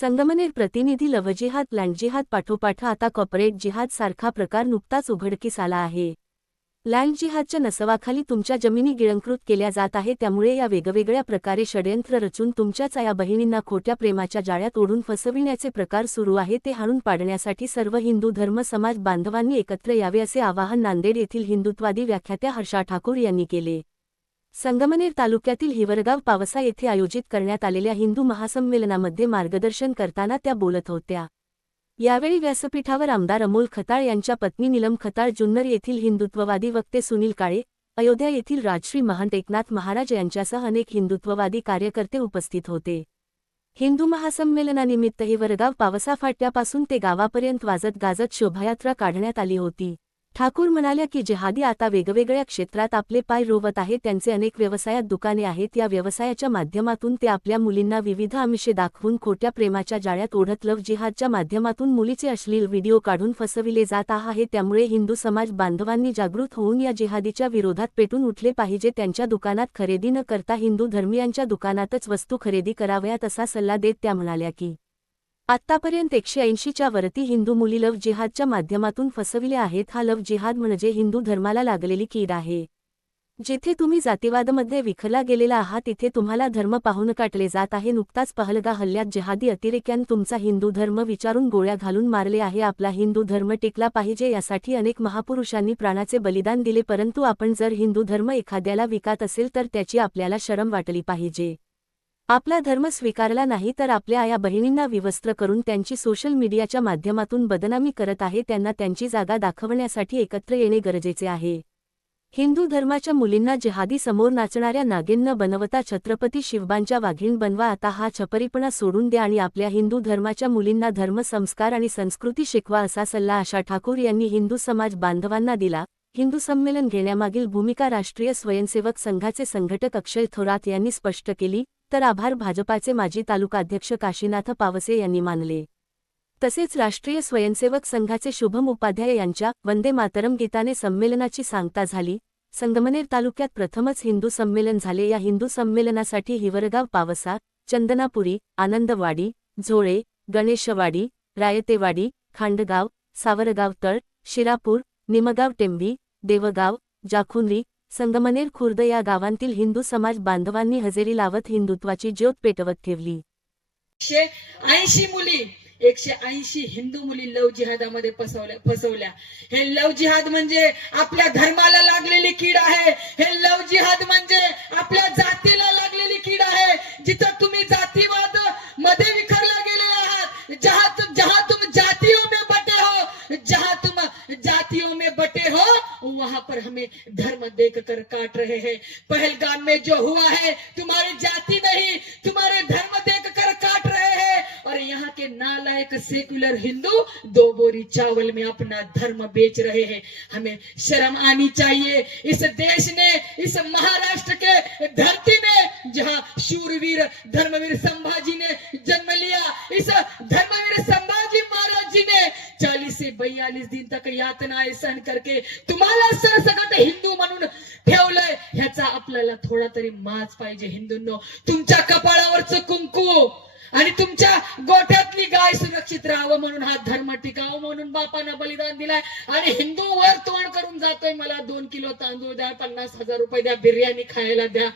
संगमनेर प्रतिनिधी लव्हजिहाद लँडजिहाद पाठोपाठ आता कॉर्पोरेट जिहाद सारखा प्रकार नुकताच उघडकीस आला आहे। लँडजिहादच्या नसवाखाली तुमच्या जमिनी गिळंकृत केल्या जात आहे, त्यामुळे या वेगवेगळ्या प्रकारे षडयंत्र रचून तुमच्याच या बहिणींना खोट्या प्रेमाच्या जाळ्यात ओढून फसविण्याचे प्रकार सुरू आहे, ते हाणून पाडण्यासाठी सर्व हिंदू धर्म समाज बांधवांनी एकत्र यावे असे आवाहन नांदेड येथील हिंदुत्वादी व्याख्यात्या हर्षा ठाकूर यांनी केले। संगमनेर तालुक्यातील हिवरगाव पावसा येथे आयोजित करण्यात आलेल्या हिंदू महासंमेलनामध्ये मार्गदर्शन करताना त्या बोलत होत्या। यावेळी व्यासपीठावर आमदार अमोल खताळ यांच्या पत्नी नीलम खताळ, जुन्नर येथील हिंदुत्ववादी वक्ते सुनील काळे, अयोध्या येथील राजश्री महंत एकनाथ महाराज यांच्यासह अनेक हिंदुत्ववादी कार्यकर्ते उपस्थित होते। हिंदू महासंमेलनानिमित्त हिवरगाव पावसा फाट्यापासून ते गावापर्यंत वाजत गाजत शोभायात्रा काढण्यात आली होती। ठाकूर म्हणाल्या की जिहादी आता वेगवेगळ्या क्षेत्रात आपले पाय रोवत आहेत, त्यांचे अनेक व्यवसायात दुकाने आहेत, या व्यवसायाच्या माध्यमातून ते आपल्या मुलींना विविध आमिषे दाखवून खोट्या प्रेमाच्या जाळ्यात ओढत लव्ह जिहादच्या माध्यमातून मुलीचे अश्लील व्हिडिओ काढून फसविले जात आहे। त्यामुळे हिंदू समाज बांधवांनी जागृत होऊन या जिहादीच्या विरोधात पेटून उठले पाहिजे। त्यांच्या दुकानात खरेदी न करता हिंदू धर्मीयांच्या दुकानातच वस्तू खरेदी कराव्यात असा सल्ला देत त्या म्हणाल्या की आत्तापर्यंत 180च्या वरती हिंदू मुली लव्ह जिहादच्या माध्यमातून फसविल्या आहेत। हा लव्ह जिहाद म्हणजे हिंदू धर्माला लागलेली कीड आहे। जिथे तुम्ही जातीवादामध्ये विखरला गेलेला आहात तिथे तुम्हाला धर्म पाहून काटले जात आहे। नुकताच पहलगा हल्ल्यात जिहादी अतिरेक्यानं तुमचा हिंदू धर्म विचारून गोळ्या घालून मारले आहे। आपला हिंदू धर्म टिकला पाहिजे यासाठी अनेक महापुरुषांनी प्राणाचे बलिदान दिले, परंतु आपण जर हिंदू धर्म एखाद्याला विकत असेल तर त्याची आपल्याला शरम वाटली पाहिजे। आपला धर्म स्वीकारला नाही तर आपल्या आया बहिणींना विवस्त्र करून त्यांची सोशल मीडियाच्या माध्यमातून बदनामी करत आहे, त्यांना त्यांची जागा दाखवण्यासाठी एकत्र येणे गरजेचे आहे। हिंदू धर्माच्या मुलींना जिहादी समोर नाचणाऱ्या नागिन न बनवता छत्रपती शिवबांच्या वाघीण बनवा। आता हा छपरीपणा सोडून द्या आणि आपल्या हिंदू धर्माच्या मुलींना धर्म, संस्कार आणि संस्कृती शिकवा असा सल्ला आशा ठाकूर यांनी हिंदू समाज बांधवांना दिला। हिंदू संमेलन घेण्यामागील भूमिका राष्ट्रीय स्वयंसेवक संघाचे संघटक अक्षय थोरात यांनी स्पष्ट केली, तर आभार भाजपाचे माजी तालुकाध्यक्ष काशीनाथ पावसे यांनी मानले। तसेच राष्ट्रीय स्वयंसेवक संघाचे शुभम उपाध्याय यांच्या वंदे मातरम गीताने संमेलनाची सांगता झाली। संगमनेर तालुक्यात प्रथमच हिंदू संमेलन झाले। या हिंदू संमेलनासाठी हिवरगाव पावसा, चंदनापुरी, आनंदवाडी, झोळे, गणेशवाडी, रायतेवाडी, खांडगाव, सावरगाव तळ, शिरापूर, निमगाव टेंभी, देवगाव, जाखुंद्री, संगमनेर खुर्द या गावांतील हिंदू समाज बांधवांनी हजेरी लावत हिंदुत्वाची ज्योत पेटवत ठेवली। 180 मुली, 180 हिंदू मुली लव्ह जिहादामध्ये फसवल्या। हे लव्ह जिहाद म्हणजे आपल्या धर्माला लागलेली कीड आहे। हे लव्ह जिहाद म्हणजे आपल्या जातीला लागलेली कीड आहे। जिथं तुम्ही जातीवाद मध्ये विखरला गेले आहात, जहां तुम जातियों में बटे हो, जहां तुम जातियों में बटे हो, वहां पर हमें धर्म देख कर काट रहे हैं। पहलगाम में जो हुआ है तुम्हारी जाति नहीं, तुम्हारे धर्म देख कर काट रहे हैं। और यहाँ के नालायक सेक्युलर हिंदू 2 बोरी चावल में अपना धर्म बेच रहे हैं। हमें शर्म आनी चाहिए। इस देश ने, इस महाराष्ट्र के धरती ने जहाँ शूरवीर धर्मवीर संभाजी ने जन्म लिया, इस धर्मवीर संभाजी महाराज जी ने 40 से 42 दिन तक यातनाएं सहन करके तुम्हाला सरसकट हिंदू म्हणून ठेवलंय। ह्याचा आपल्याला थोडा तरी माज पाहिजे। हिंदूंनो, तुमच्या कपाळावरचं कुंकू आणि तुमच्या गोठ्यातली गाय सुरक्षित राहावं म्हणून हा धर्म टिकावं म्हणून बापानं बलिदान दिलाय। आणि हिंदू वर तोंड करून जातोय, मला 2 किलो तांदूळ द्या, 50,000 रुपये द्या, बिर्याणी खायला द्या,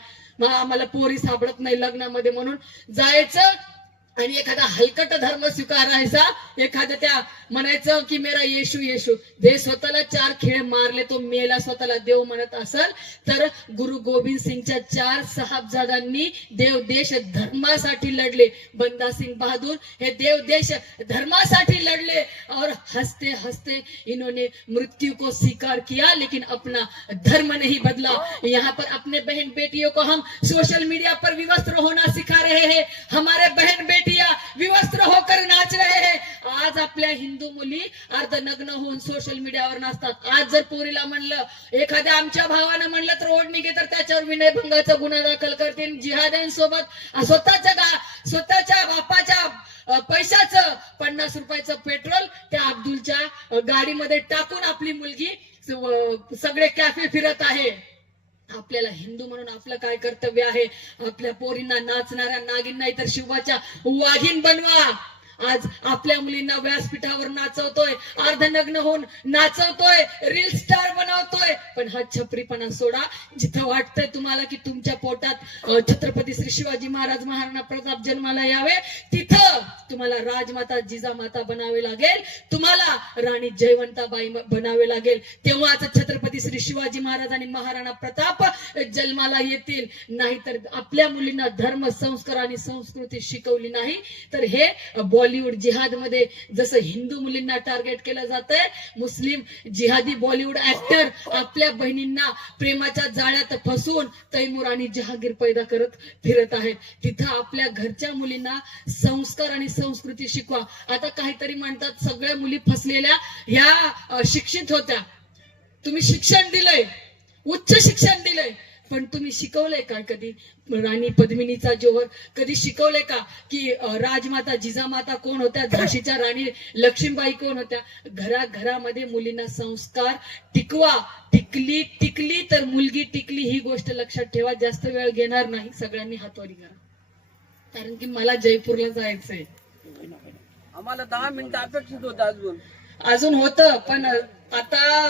आम्हाला पोरी सापडत नाही लग्नामध्ये म्हणून जायचं आणि एखादा हलकट धर्म स्वीकारायचा। एखाद्या त्या म्हणायचं की मेरा येशू येशू, दे स्वतःला 4 खेळ मारले, तो मेला स्वतःला देव म्हणत असेल तर गुरु गोविंद सिंगच्या 4 साहबजादांनी देव देश धर्मासाठी लढले। बंदा सिंह बहादुर हे देव देश धर्मासाठी लढले और हंसते हंसते इन्होंने मृत्यु को स्वीकार किया, लेकिन अपना धर्म नहीं बदला। यहाँ पर अपने बहन बेटियों को हम सोशल मीडिया पर विवस्त्र होना सिखा रहे हैं। हमारे बहन बेटियां विवस्त्र होकर नाच रहे हैं। आज आपल्या हिंदू मुली अर्धनग्न होऊन सोशल मीडियावर नाचतात। आज जर पोरीला म्हणलं, एखाद्या आमच्या भावानं म्हणलं तर ओढणी घे, तर त्याच्यावर विनयभंगाचा गुन्हा दाखल करतील। जिहाद्यांसोबत स्वतःच्या बापाच्या पैशाचं 50 रुपयाचं पेट्रोल त्या अब्दुलच्या गाडीमध्ये टाकून आपली मुलगी सगळे कॅफे फिरत आहे। आपल्याला हिंदू म्हणून आपलं काय कर्तव्य आहे? आपल्या पोरींना नाचणाऱ्या नागिन नाही तर शिवाच्या वाघीण बनवा। आज आपल्या मुलींना व्यासपीठावर नाचवतोय, अर्धनग्न होऊन नाचवतोय, रील स्टार बनवतोय. पण हा छपरीपणा सोडा. जिथं वाटतंय तुम्हाला की तुमच्या पोटात छत्रपती श्री शिवाजी महाराज महाराणा प्रताप जन्माला यावे, तिथं तुम्हाला राजमाता जिजामाता बनावे लागेल, तुम्हाला राणी जयवंताबाई बनावे लागेल. तेव्हाच छत्रपती श्री शिवाजी महाराज आणि महाराणा प्रताप जन्माला येतील. नाहीतर आपल्या मुलींना धर्म, संस्कार आणि संस्कृती शिकवली नाही तर हे बॉलिवूड जिहाद मध्ये जसं हिंदू मुलींना टार्गेट केलं जातंय, मुस्लिम जिहादी बॉलिवूड ऍक्टर आपल्या बहिणींना प्रेमाच्या जाळ्यात फसवून तैमूर आणि जहागीर पैदा करत फिरत आहेत. तिथं आपल्या घरच्या मुलींना संस्कार आणि संस्कृती शिकवा. आता काहीतरी म्हणतात सगळ्या मुली फसलेल्या ह्या शिक्षित होत्या. तुम्ही शिक्षण दिलंय, उच्च शिक्षण दिलंय, पण तुम्ही शिकवलंय का कधी राणी पद्मिनीचा जोहर? कधी शिकवलंय का की राजमाता जिजामाता कोण होत्या, झाशीच्या राणी लक्ष्मीबाई कोण होत्या? घराघरामध्ये मुलींना संस्कार टिकवा. टिकली तर मुलगी टिकली, ही गोष्ट लक्षात ठेवा. जास्त वेळ घेणार नाही, सगळ्यांनी हातवारी करा, कारण की मला जयपूरला जायचंय. आम्हाला 10 मिनिटं अपेक्षित होतं. अजून होतं, पण आता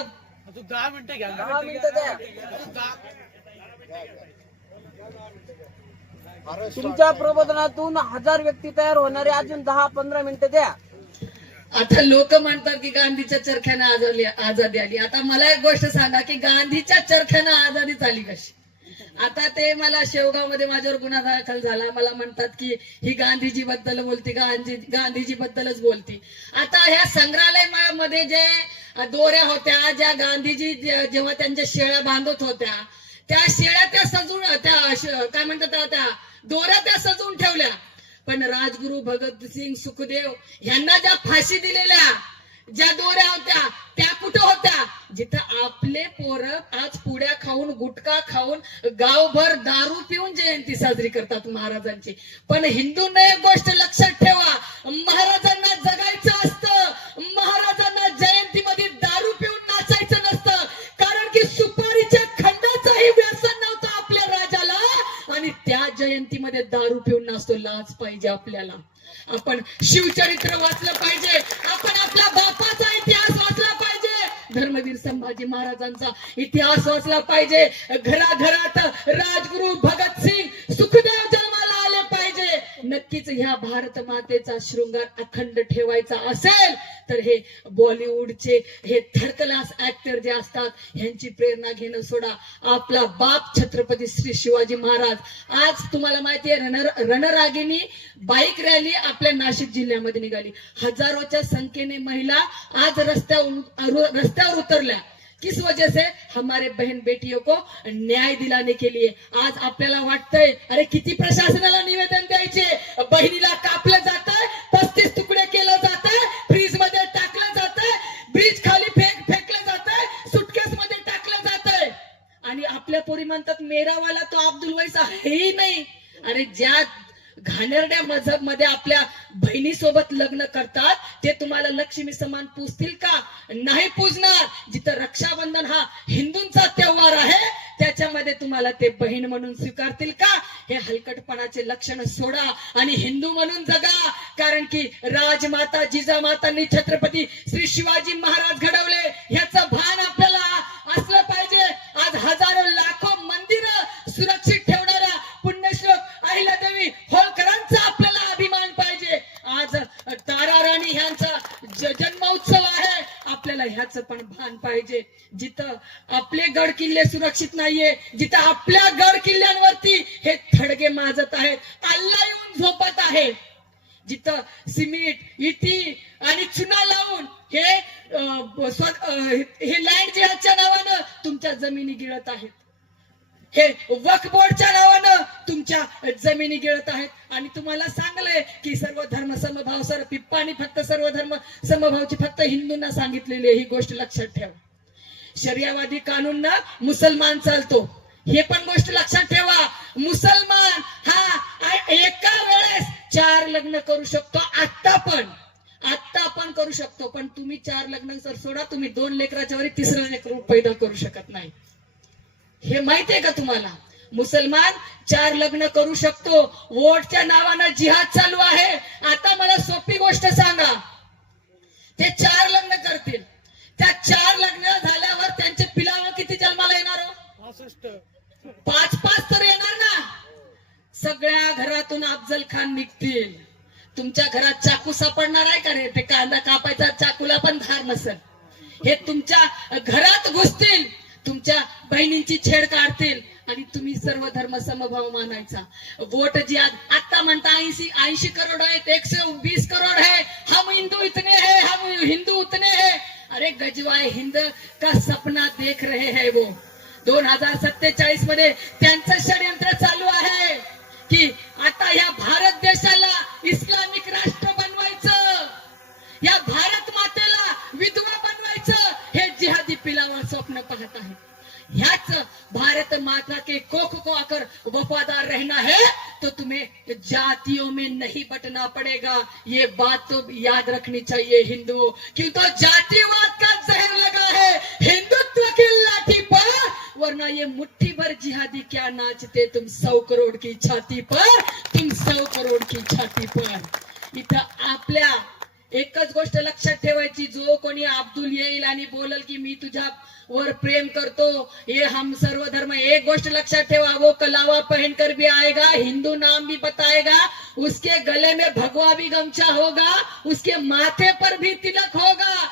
10 मिनिटं घ्या. 10 मिनिटं द्या. तुमच्या प्रबोधनातून 1000 व्यक्ती तयार होणारे अजून 10-15 मिनिटं द्या. आता लोक म्हणतात की गांधीच्या चरख्यानं आझादी आली. आता मला एक गोष्ट सांगा की गांधीच्या चरख्यानं आझादी झाली कशी? आता ते मला शेवगाव मध्ये माझ्यावर गुन्हा दाखल झाला. मला म्हणतात की ही गांधीजी बद्दल बोलती, गांधीजी बद्दलच बोलती. आता ह्या संग्रहालयामध्ये जे दोऱ्या होत्या, ज्या गांधीजी जेव्हा त्यांच्या शेळ्या बांधत होत्या, त्या शेळ्या त्या सजून, त्या काय म्हणतात, त्या दोऱ्या त्या सजून ठेवल्या. पण राजगुरु भगतसिंग सुखदेव यांना ज्या फाशी दिलेल्या ज्या दोऱ्या होत्या त्या कुठं होत्या? जिथं आपले पोरं आज पुड्या खाऊन, गुटखा खाऊन, गावभर दारू पिऊन जयंती साजरी करतात महाराजांची. पण हिंदूंना एक गोष्ट लक्षात ठेवा, महाराजांना जगायचं असतं, महाराजांना जयंतीमध्ये दारू पिऊन नाचायचं नसतं. कारण की सुपारीच्या खंडाचाही व्यसन नव्हतं आपल्या राजाला, आणि त्या जयंतीमध्ये दारू पिऊन नाचतो. लाज पाहिजे आपल्याला. आपण शिवचरित्र वाचलं पाहिजे, आपण आपल्या बापाचा इतिहास वाचला पाहिजे, धर्मवीर संभाजी महाराजांचा इतिहास वाचला पाहिजे. घराघरात राजगुरु भगतसिंग सुखदेव जन्माला आले पाहिजे. नक्कीच ह्या भारत मातेचा शृंगार अखंड ठेवायचा असेल तर हे बॉलिवूडचे हे थर्ड क्लास ऍक्टर जे असतात ह्यांची प्रेरणा घेणं सोडा. आपला बाप छत्रपती श्री शिवाजी महाराज. आज तुम्हाला माहिती आहे रणरागिणी बाईक रॅली आपल्या नाशिक जिल्ह्यामध्ये निघाली. हजारोच्या संख्येने महिला आज रस्त्यावर उतरल्या. किस वजह से? हमारे बहन बेटियों को न्याय दिलाने के लिए. आज आपल्याला वाटतंय अरे किती प्रशासनाला निवेदन द्यायचे, बहिणीला कापलं जातंय, 35 तुकडे केलं जातंय, फ्रीज मध्ये टाकलं जातंय, ब्रिज खाली फेकलं जातंय, सुटकेस मध्ये टाकलं जातंय, आणि आपल्या पोरी म्हणतात मेरावाला तो अब्दुल वैस हेही नाही. अरे ज्या घाणेरड्या मजहब मध्ये आपल्या बहिणी सोबत लग्न करतात ते तुम्हाला लक्ष्मी समान पूजतील का? नाही पूजणार. जिथं रक्षाबंधन हा हिंदूंचा त्योहार आहे त्याच्यामध्ये तुम्हाला ते बहीण म्हणून स्वीकारतील का? हे हलकटपणाचे लक्षण सोडा आणि हिंदू म्हणून जगा. कारण की राजमाता जिजामातांनी छत्रपती श्री शिवाजी महाराज घडवले, ह्याचं भान आपल्याला असलं पाहिजे. आज हजारो लाखो मंदिरं सुरक्षित ठेवणाऱ्या पुण्यश्लोक अहिल्यादेवी होळकरांचा आपल्याला अभिमान पाहिजे. आज तारा राणी ह्यांचा जन्मोत्सव आहे, आपल्याला ह्याचं पण भान पाहिजे. जिथं आपले गड किल्ले सुरक्षित नाहीये, जिथं आपल्या गड किल्ल्यांवरती हे थडगे माजत आहेत, अल्ला येऊन झोपत आहे, जिथं सिमेंट, इटी आणि चुना लावून हे लँड जिहादच्या नावानं तुमच्या जमिनी गिळत आहेत, हे वक्फ बोर्डच्या नावानं तुमच्या जमिनी गिळत आहेत. आणि तुम्हाला सांगलंय की सर्व धर्म समभाव, सर पिप्पानी फक्त सर्व धर्म समभावची फक्त हिंदूंना सांगितलेली आहे. ही गोष्ट लक्षात ठेवा. शरियावादी कानून मुसलमान चालतो, हे पण गोष्ट लक्षात ठेवा. मुसलमान हा एका वेळेस 4 लग्न करू शकतो. आता पण करू शकतो. पण तुम्ही 4 लग्न जर सोडा, तुम्ही 2 लेकराच्या वर 3रं लेकर पैदा करू शकत नाही. हे माहितीये का तुम्हाला? मुसलमान 4 लग्न करू शकतो. वोटच्या नावानं जिहाद चालू आहे. आता मला सोपी गोष्ट निघतील. तुमच्या घरात चाकू सापडणार आहे का रे? ते कांदा कापायचा चाकूला पण धार नसेल. हे तुमच्या घरात घुसतील, तुमच्या बहिणींची छेड काढतील आणि तुम्ही सर्व धर्म समभाव मानायचा. वोट जी आता म्हणता 80 करोड़ है, 120 करोड़ है, हम हिंदू इतने हैं, हम हिंदू उतने हैं. अरे गजवाए हिंद का सपना देख रहे हैं वो. 2047 मध्ये त्यांचं षडयंत्र चालू आहे की आता या भारत देशाला इस्लामिक राष्ट्र बनवायचं, या भारत मातेला विधवा बनवायचं, हे जिहादी पिलावा स्वप्न पाहत आहे. ह्याच भारत माता के कोख को आकर वफादार रहना है तो तुम्हें जातियों में नहीं बंटना पड़ेगा. ये बात तो याद रखनी चाहिए हिंदुओं, क्यों तो जातिवाद का जहर लगा है हिंदुत्व की लाठी पर, वरना ये मुट्ठी भर जिहादी क्या नाचते तुम 100 करोड़ की छाती पर, तुम 100 करोड़ की छाती पर. इथं आपल्या एकच गोष्ट लक्षात ठेवायची, जो कोणी अब्दुल येईल आणि बोलल की मी तुझ्या वर प्रेम करतो, ये हम सर्व धर्म, एक गोष्ट लक्षात ठेवा, वो कलावा पहनकर भी आएगा, हिंदू नाम भी बताएगा, उसके गले में भगवा भी गमछा होगा, उसके माथे पर भी तिलक होगा,